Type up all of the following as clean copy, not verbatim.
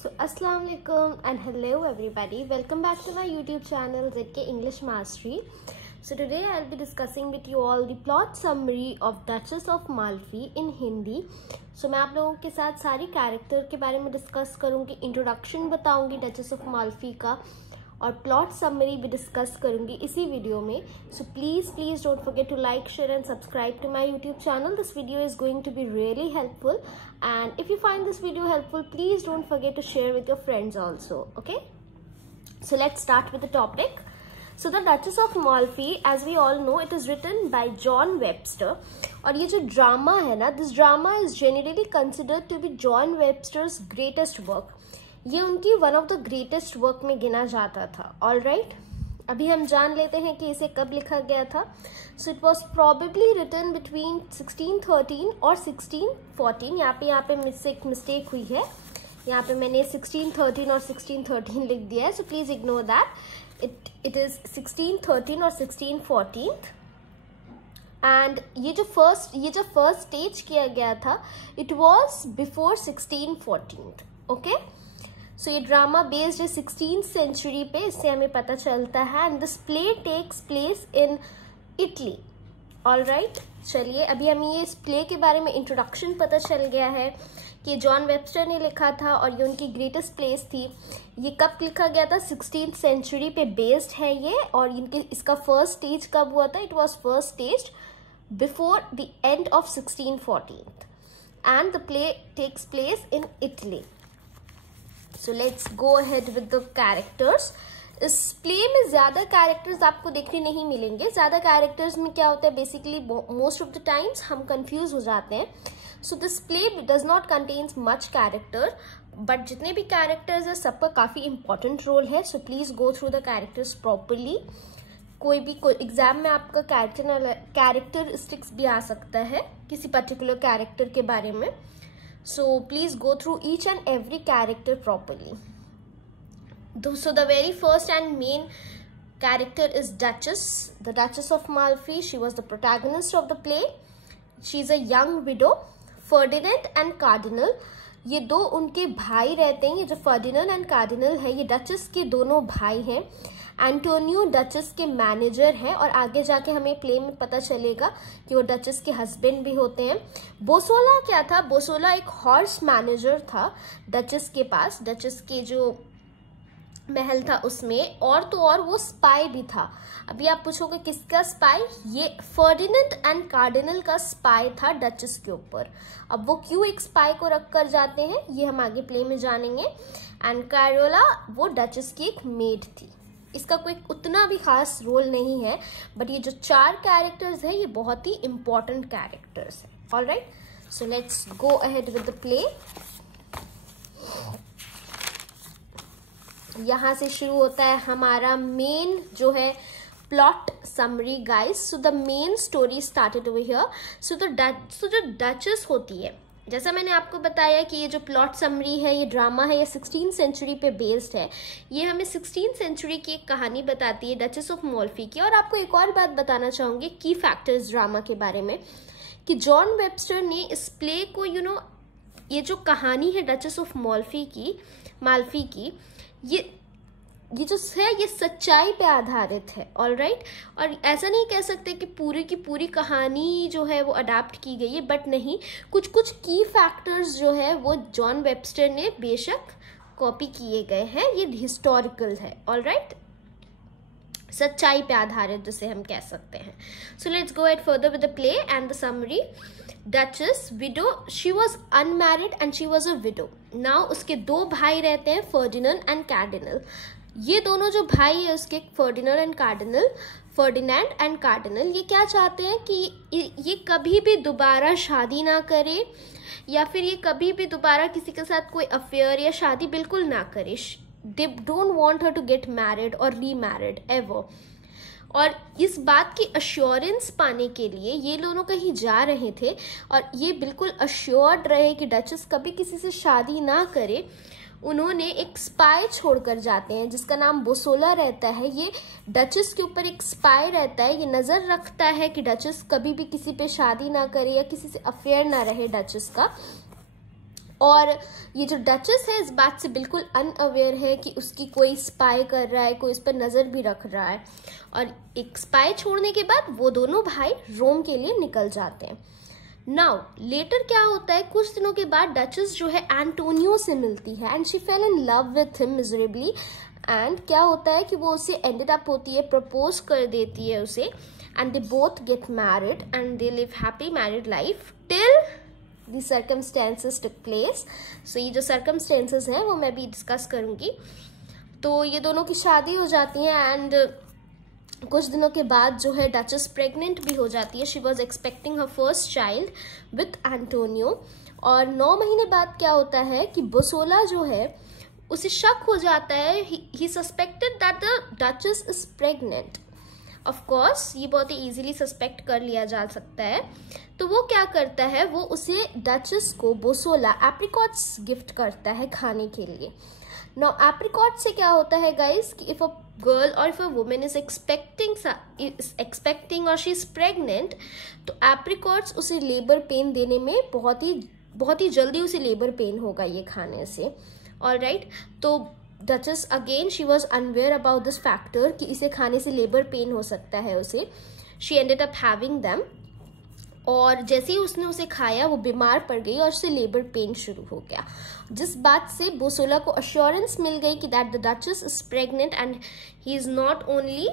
So Assalamu alaikum and hello everybody. Welcome back to my YouTube channel ZK English Mastery. So today I'll be discussing with you all the plot summary of Duchess of Malfi in Hindi. So मैं आप लोगों के साथ सारी character के बारे में discuss करूँगी, इंट्रोडक्शन बताऊँगी डचेस ऑफ माल्फी का और प्लॉट समरी भी डिस्कस करूंगी इसी वीडियो में. So please don't forget to like, share and subscribe to my YouTube channel. This video is going to be really helpful and if you find this video helpful please don't forget to share with your friends also. Okay, so let's start with the topic. So the Duchess of Malfi, as we all know, it is written by John Webster. और ये जो drama है ना, this drama is generally considered to be John Webster's greatest work. ये उनकी one of the greatest work में गिना जाता था. ऑल राइट, अभी हम जान लेते हैं कि इसे कब लिखा गया था. So it was probably written between 1613 और 1614. यहाँ पे मिस्टेक हुई है. यहाँ पे मैंने 1613 और 1613 लिख दिया है. So please ignore that. It is 1613 और 1614. एंड ये जो फर्स्ट स्टेज किया गया था इट वॉज बिफोर 1614. ओके, सो ये ड्रामा बेस्ड है 16th सेंचुरी पे, इससे हमें पता चलता है. And this play takes place in Italy. All right, चलिए अभी हमें ये इस प्ले के बारे में इंट्रोडक्शन पता चल गया है कि जॉन वेबस्टर ने लिखा था और ये उनकी ग्रेटेस्ट प्लेस थी. ये कब लिखा गया था? 16th सेंचुरी पे बेस्ड है ये. और इसका फर्स्ट स्टेज कब हुआ था? It was first stage before the end of 1614 and the play takes place in Italy. So let's go ahead with the characters. इस प्ले में ज्यादा कैरेक्टर्स आपको देखने नहीं मिलेंगे. ज्यादा कैरेक्टर्स में क्या होता है, basically most of the times हम कंफ्यूज हो जाते हैं. So this play does not contains much character, but जितने भी कैरेक्टर्स है सबका काफी इंपॉर्टेंट रोल है. So please go through the characters properly. कोई एग्जाम में आपका कैरेक्टरिस्टिक्स भी आ सकता है किसी पर्टिकुलर कैरेक्टर के बारे में. So please go through each and every character properly. So the very first and main character is Duchess, the Duchess of Malfi. She was the protagonist of the play. She is a young widow. Ferdinand and Cardinal, ये दो उनके भाई रहते हैं. ये जो Ferdinand and cardinal है ये डचेस के दोनों भाई हैं. एंटोनियो डचेस के मैनेजर हैं और आगे जाके हमें प्ले में पता चलेगा कि वो डचेस के हस्बैंड भी होते हैं. बोसोला क्या था? बोसोला एक हॉर्स मैनेजर था डचेस के पास. डचेस के जो महल था उसमें. और तो और वो स्पाई भी था. अभी आप पूछोगे किसका स्पाई? ये फर्डिनेंड एंड कार्डिनल का स्पाई था डचेस के ऊपर. अब वो क्यों एक स्पाई को रख कर जाते हैं ये हम आगे प्ले में जानेंगे. एंड कैरोला वो डचेस की एक मेड थी. इसका कोई उतना भी खास रोल नहीं है, बट ये जो चार कैरेक्टर्स है ये बहुत ही इंपॉर्टेंट कैरेक्टर्स है. All right, so let's go ahead with the play. यहाँ से शुरू होता है हमारा मेन जो है plot summary guys. So the main story started over here. So जो डचेस होती है, जैसा मैंने आपको बताया कि ये जो प्लॉट समरी है, ये ड्रामा है, ये 16th सेंचुरी पे बेस्ड है. ये हमें 16th सेंचुरी की एक कहानी बताती है डचेस ऑफ माल्फी की. और आपको एक और बात बताना चाहूंगी की फैक्टर्स ड्रामा के बारे में, कि जॉन वेबस्टर ने इस प्ले को ये जो कहानी है डचेस ऑफ माल्फी की ये जो है ये सच्चाई पे आधारित है. ऑल राइट, और ऐसा नहीं कह सकते कि पूरी की पूरी कहानी जो है वो अडाप्ट की गई है, बट नहीं, कुछ की फैक्टर्स जो है वो जॉन वेबस्टर ने बेशक कॉपी किए गए हैं. ये हिस्टोरिकल है. ऑल राइट, सच्चाई पे आधारित जिसे हम कह सकते हैं. सो let's go at further with the play and the summary. Duchess window, she was unmarried and she was a window. Now उसके दो भाई रहते हैं, फर्डिनेंड एंड कार्डिनल. ये दोनों जो भाई है उसके, फर्डिनेंड एंड कार्डिनल, ये क्या चाहते हैं कि ये कभी भी दोबारा शादी ना करे, या फिर ये कभी भी दोबारा किसी के साथ कोई अफेयर या शादी बिल्कुल ना करे. They don't want her to get married और रीमैरिड एवर. और इस बात की अश्योरेंस पाने के लिए ये दोनों कहीं जा रहे थे और ये बिल्कुल अश्योर्ड रहे कि डचेस कभी किसी से शादी ना करे. उन्होंने एक स्पाई छोड़कर जाते हैं जिसका नाम बोसोला रहता है. ये डचेस के ऊपर एक स्पाई रहता है. ये नजर रखता है कि डचेस कभी भी किसी पे शादी ना करे या किसी से अफेयर ना रहे डचेस का. और ये जो डचेस है इस बात से बिल्कुल अनअवेयर है कि उसकी कोई स्पाई कर रहा है, कोई उस पर नज़र भी रख रहा है। और एक स्पाई छोड़ने के बाद वो दोनों भाई रोम के लिए निकल जाते हैं। नाउ लेटर क्या होता है, कुछ दिनों के बाद डचेस जो है एंटोनियो से मिलती है and she fail in love with him miserably. And क्या होता है कि वो उसे एंडेड अप होती है, प्रपोज कर देती है उसे, and they both get married and they live happy married life till the circumstances took place. So ये जो सर्कमस्टेंसेस हैं वो मैं भी डिस्कस करूँगी। तो ये दोनों की शादी हो जाती है एंड कुछ दिनों के बाद जो है डचेस प्रेग्नेंट भी हो जाती है। She was expecting her first child with Antonio. और 9 महीने बाद क्या होता है कि बोसोला जो है उसे शक हो जाता है, he suspected that the duchess is pregnant. Of course ये बहुत ही इजीली सस्पेक्ट कर लिया जा सकता है। तो वो क्या करता है, वो उसे डचेस को बोसोला एप्रिकॉट्स गिफ्ट करता है खाने के लिए। नाउ एप्रिकॉट से क्या होता है गाइस कि इफ अ गर्ल और if a women is expecting और शी इज प्रेग्नेंट, तो एप्रिकॉट्स उसे लेबर पेन देने में बहुत ही जल्दी उसे लेबर पेन होगा ये खाने से। ऑलराइट, तो duchess again she was unaware about this factor कि इसे खाने से लेबर पेन हो सकता है उसे। She ended up having them, और जैसे ही उसने उसे खाया वो बीमार पड़ गई और उसे लेबर पेन शुरू हो गया, जिस बात से बोसोला को अश्योरेंस मिल गई कि that the duchess is pregnant and he is not only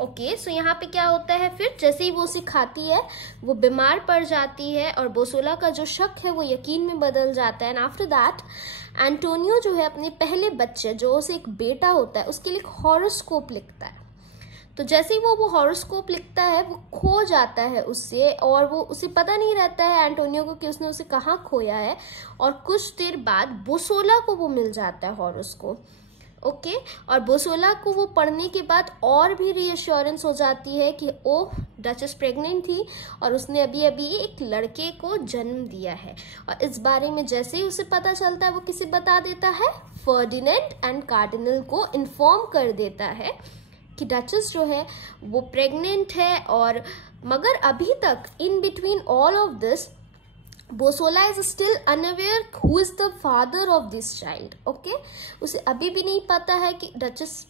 okay. So यहाँ पे क्या होता है, फिर जैसे ही वो उसे खाती है वो बीमार पड़ जाती है और बोसोला का जो शक है वो यकीन में बदल जाता है। एंड आफ्टर दैट एंटोनियो जो है अपने पहले बच्चे, जो उसे एक बेटा होता है, उसके लिए एक हॉरोस्कोप लिखता है। तो जैसे ही वो हॉरोस्कोप लिखता है वो खो जाता है उससे, और वो उसे पता नहीं रहता है एंटोनियो को कि उसने उसे कहाँ खोया है। और कुछ देर बाद बोसोला को वो मिल जाता है हॉरोस्कोप। ओके, और बोसोला को वो पढ़ने के बाद और भी रीअश्योरेंस हो जाती है कि ओह डचेस प्रेग्नेंट थी और उसने अभी अभी एक लड़के को जन्म दिया है। और इस बारे में जैसे ही उसे पता चलता है वो किसे बता देता है, फर्डिनेंड एंड कार्डिनल को इन्फॉर्म कर देता है कि डचेस जो है वो प्रेग्नेंट है। और मगर अभी तक in between all of this Bosola is still unaware who is the father of this child. Okay, उसे अभी भी नहीं पता है कि डचेस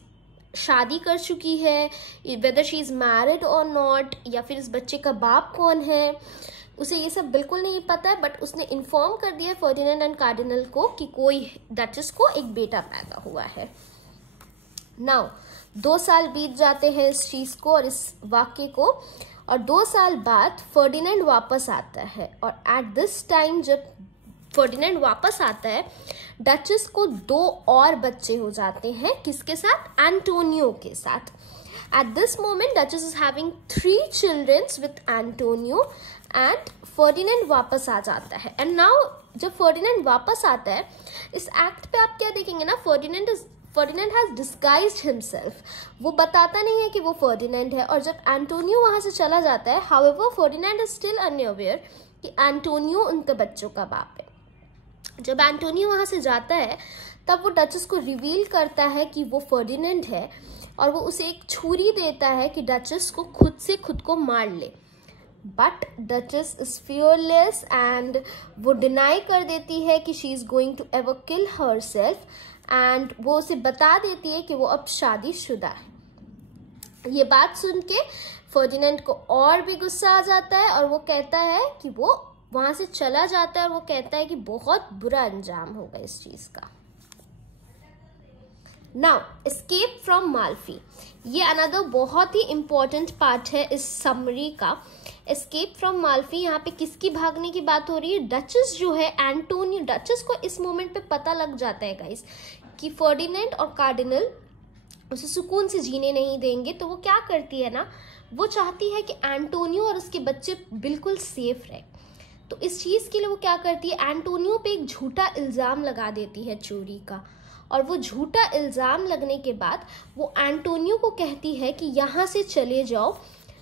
शादी कर चुकी है, वेदर शी इज मैरिड और नॉट, या फिर इस बच्चे का बाप कौन है, उसे ये सब बिल्कुल नहीं पता है। बट उसने इन्फॉर्म कर दिया फर्डिनेंड एंड कार्डिनल को कि कोई डचेस को एक बेटा पैदा हुआ है। नाउ 2 साल बीत जाते हैं इस चीज को और इस वाक्य को, और 2 साल बाद फर्डिनेंड वापस आता है। और एट दिस टाइम जब फर्डिनेंड वापस आता है, डचेस को 2 और बच्चे हो जाते हैं, किसके साथ, एंटोनियो के साथ। At this moment Duchess is having 3 childrens with Antonio and Ferdinand वापस आ जाता है। एंड नाउ जब फर्डिनेंड वापस आता है, इस एक्ट पे आप क्या देखेंगे ना, फर्डिनेंड हैज डिस्गाइज्ड हिमसेल्फ। वो बताता नहीं है कि वो फर्डिनेंड है। और जब एंटोनियो वहां से चला जाता है, however Ferdinand is still unaware कि एंटोनियो उनके बच्चों का बाप है। जब एंटोनियो वहां से जाता है तब वो डचेस को रिवील करता है कि वो फर्डिनेंड है, और वो उसे एक छुरी देता है कि डचेस को खुद को मार ले। But Duchess is fearless and वो डिनाई कर देती है कि she is going to ever kill herself, and वो उसे बता देती है कि वो अब शादीशुदा है। ये बात सुन के फर्डिनेंड को और भी गुस्सा आ जाता है और वो कहता है कि वो वहां से चला जाता है, और वो कहता है कि बहुत बुरा अंजाम होगा इस चीज का। नाउ एस्केप फ्रॉम माल्फी, ये अनदर बहुत ही इंपॉर्टेंट पार्ट है इस समरी का। एस्केप फ्रॉम माल्फी, यहाँ पे किसकी भागने की बात हो रही है, डचेस जो है एंटोनियो। डचेस को इस मोमेंट पे पता लग जाता है गाइस कि फर्डिनेंड और कार्डिनल उसे सुकून से जीने नहीं देंगे। तो वो क्या करती है ना, वो चाहती है कि एंटोनियो और उसके बच्चे बिल्कुल सेफ रहे। तो इस चीज़ के लिए वो क्या करती है, एंटोनियो पे एक झूठा इल्ज़ाम लगा देती है चोरी का। और वो झूठा इल्ज़ाम लगने के बाद वो एंटोनियो को कहती है कि यहाँ से चले जाओ,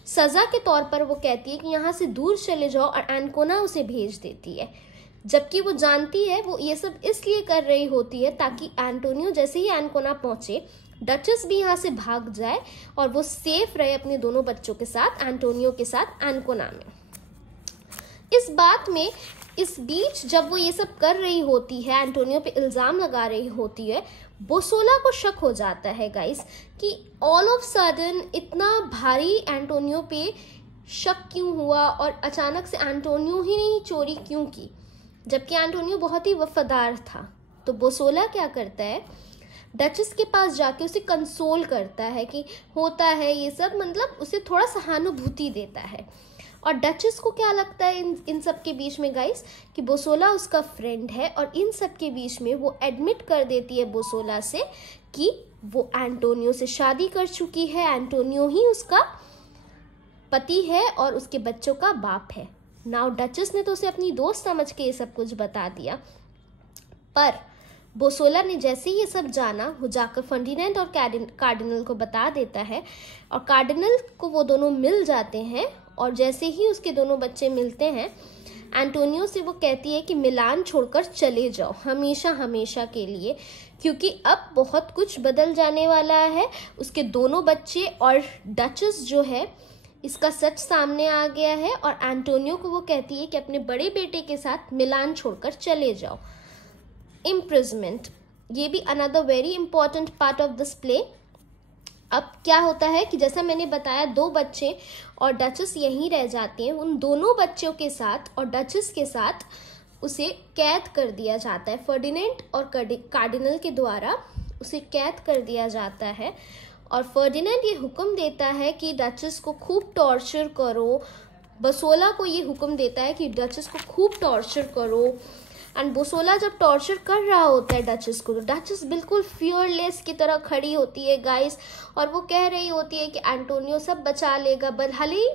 सज़ा के तौर पर वो कहती है कि यहाँ से दूर चले जाओ, और एनकोना उसे भेज देती है। जबकि वो जानती है वो ये सब इसलिए कर रही होती है ताकि एंटोनियो जैसे ही एनकोना पहुंचे, डचेस भी यहाँ से भाग जाए और वो सेफ रहे अपने दोनों बच्चों के साथ, एंटोनियो के साथ एनकोना में। इस बात में इस बीच जब वो ये सब कर रही होती है, एंटोनियो पे इल्ज़ाम लगा रही होती है, बोसोला को शक हो जाता है गाइस कि ऑल ऑफ सडन इतना भारी एंटोनियो पे शक क्यों हुआ और अचानक से एंटोनियो ही नहीं चोरी क्यों की, जबकि एंटोनियो बहुत ही वफादार था। तो बोसोला क्या करता है, डचेस के पास जाके उसे कंसोल करता है कि होता है ये सब, मतलब उसे थोड़ा सहानुभूति देता है। और डचेस को क्या लगता है इन सब के बीच में गाइस कि बोसोला उसका फ्रेंड है, और इन सब के बीच में वो एडमिट कर देती है बोसोला से कि वो एंटोनियो से शादी कर चुकी है, एंटोनियो ही उसका पति है और उसके बच्चों का बाप है। नाउ डचेस ने तो उसे अपनी दोस्त समझ के ये सब कुछ बता दिया, पर बोसोला ने जैसे ही ये सब जाना वो जाकर फर्डिनेंड और कार्डिनल को बता देता है, और कार्डिनल को वो दोनों मिल जाते हैं। और जैसे ही उसके दोनों बच्चे मिलते हैं, एंटोनियो से वो कहती है कि मिलान छोड़कर चले जाओ हमेशा हमेशा के लिए, क्योंकि अब बहुत कुछ बदल जाने वाला है। उसके दोनों बच्चे और डचेस जो है इसका सच सामने आ गया है, और एंटोनियो को वो कहती है कि अपने बड़े बेटे के साथ मिलान छोड़कर चले जाओ। इम्प्रिजमेंट, ये भी another very important part of this play. अब क्या होता है कि जैसा मैंने बताया, 2 बच्चे और डचेस यहीं रह जाते हैं। उन दोनों बच्चों के साथ और डचेस के साथ उसे कैद कर दिया जाता है, फर्डिनेंड और कार्डिनल के द्वारा उसे कैद कर दिया जाता है। और फर्डिनेंड ये हुक्म देता है कि डचेस को खूब टॉर्चर करो, बोसोला को ये हुक्म देता है कि डचेस को खूब टॉर्चर करो। एंड बोसोला जब टॉर्चर कर रहा होता है डचेस को, तो डचेस बिल्कुल फियरलेस की तरह खड़ी होती है गाइस, और वो कह रही होती है कि एंटोनियो सब बचा लेगा। भले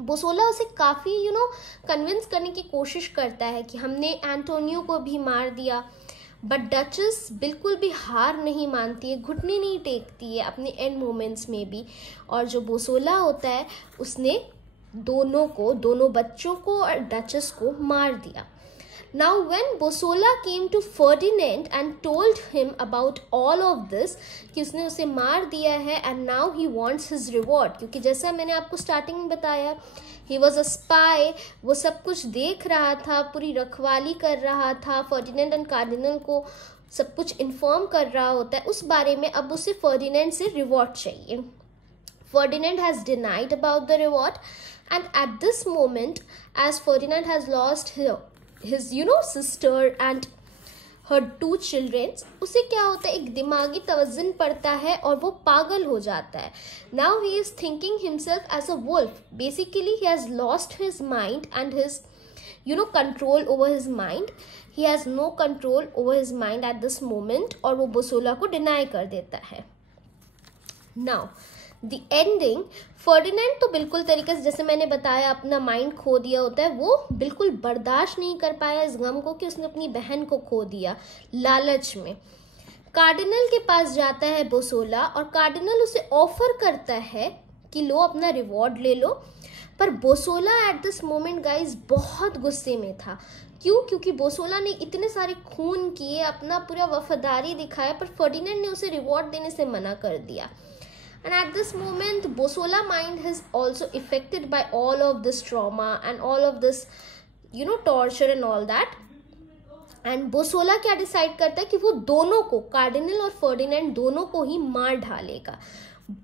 बोसोला उसे काफ़ी कन्विंस करने की कोशिश करता है कि हमने एंटोनियो को भी मार दिया, बट डचेस बिल्कुल भी हार नहीं मानती है, घुटने नहीं टेकती है अपने एंड मोमेंट्स में भी। और जो बोसोला होता है उसने दोनों बच्चों को और डचेस को मार दिया। Now when Bosola came to Ferdinand and told him about all of this, कि उसने उसे मार दिया है and now he wants his reward, क्योंकि जैसा मैंने आपको स्टार्टिंग में बताया, he was a spy, वो सब कुछ देख रहा था, पूरी रखवाली कर रहा था, फर्डिनेंड एंड कार्डिनल को सब कुछ इन्फॉर्म कर रहा होता है उस बारे में। अब उसे फर्डिनेंड से रिवॉर्ड चाहिए। Ferdinand has denied about the reward, and at this moment, as Ferdinand has lost his sister and her 2 children, उसे क्या होता है, एक दिमागी तवज्जुन पड़ता है और वो पागल हो जाता है। Now he is thinking himself as a wolf. Basically he has lost his mind and his control over his mind. He has no control over his mind at this moment, और वो बोसोला को deny कर देता है। Now the ending, Ferdinand तो बिल्कुल तरीके से, जैसे मैंने बताया, अपना माइंड खो दिया होता है। वो बिल्कुल बर्दाश्त नहीं कर पाया इस गम को कि उसने अपनी बहन को खो दिया लालच में। कार्डिनल के पास जाता है बोसोला, और कार्डिनल उसे ऑफर करता है कि लो अपना रिवॉर्ड ले लो। पर Bosola eight this moment guys बहुत गुस्से में था। क्यों? क्योंकि बोसोला ने इतने सारे खून किए, अपना पूरा वफादारी दिखाया, पर फर्डिनेंड ने उसे रिवॉर्ड देने से मना कर दिया। And at this moment, Bosola mind is also affected by all of this trauma and all of this, torture and all that. And Bosola क्या डिसाइड करता है कि वो दोनों को, कार्डिनल और फर्डिनेंड दोनों को ही मार डालेगा।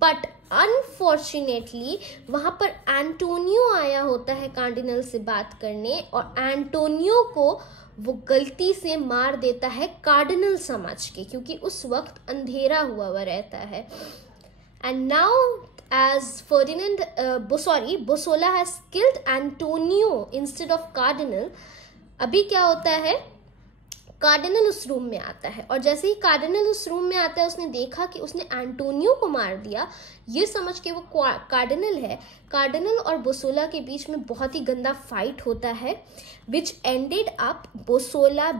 बट अनफॉर्चुनेटली वहाँ पर एंटोनियो आया होता है कार्डिनल से बात करने, और एंटोनियो को वो गलती से मार देता है कार्डिनल समझ के, क्योंकि उस वक्त अंधेरा हुआ रहता है। And now as Bosola has killed Antonio instead of Cardinal, अभी क्या होता है, कार्डिनल उस रूम में आता है, और जैसे ही कार्डिनल उस रूम में आता है उसने देखा कि उसने एंटोनियो को मार दिया। ये समझ के वो कार्डिनल है, कार्डिनल और बोसोला के बीच में बहुत ही गंदा फाइट होता है, which ended up Bosola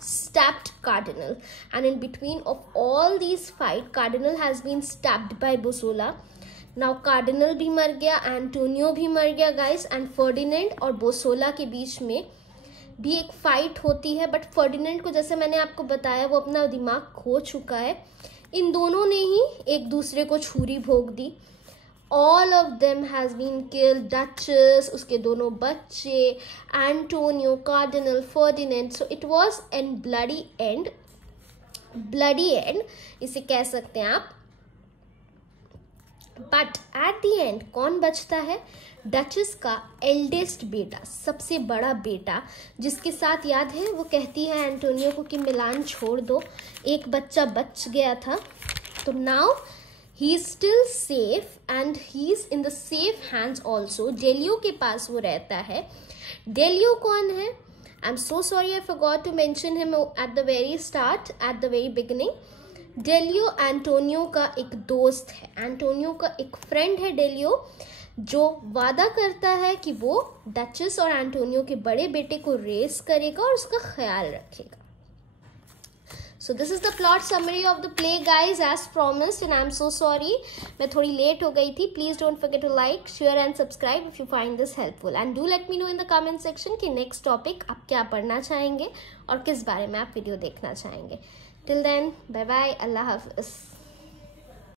stabbed Cardinal, and in between of all these fight, Cardinal has been stabbed by Bosola. Now cardinal भी मर गया, एंटोनियो भी मर गया गाइस, एंड फर्डिनेंड और बोसोला के बीच में भी एक फाइट होती है। बट फर्डिनेंड को, जैसे मैंने आपको बताया, वो अपना दिमाग खो चुका है। इन दोनों ने ही एक दूसरे को छुरी भोंक दी, all of them has been killed. Duchess, उसके दोनों बच्चे, Antonio, Cardinal, Ferdinand. So it was a bloody end. Bloody end इसे कह सकते हैं आप. But at the end कौन बचता है? डचेस का एल्डेस्ट बेटा, सबसे बड़ा बेटा, जिसके साथ याद है वो कहती है एंटोनियो को कि मिलान छोड़ दो, एक बच्चा बच गया था. तो now he is still safe and he is in the safe hands also. डेलियो के पास वो रहता है. डेलियो कौन है? I'm so sorry I forgot to mention him at the very start, at the very beginning. डेलियो Antonio का एक दोस्त है, एंटोनियो का एक फ्रेंड है डेलियो, जो वादा करता है कि वो डचेस और एंटोनियो के बड़े बेटे को रेस करेगा और उसका ख्याल रखेगा. So this is the plot summary of the play guys, as promised, and I'm so sorry मैं थोड़ी लेट हो गई थी. Please don't forget to like, share and subscribe if you find this helpful, and do let me know in the comment section कि next topic आप क्या पढ़ना चाहेंगे और किस बारे में आप वीडियो देखना चाहेंगे. Till then, bye bye, Allah Hafiz.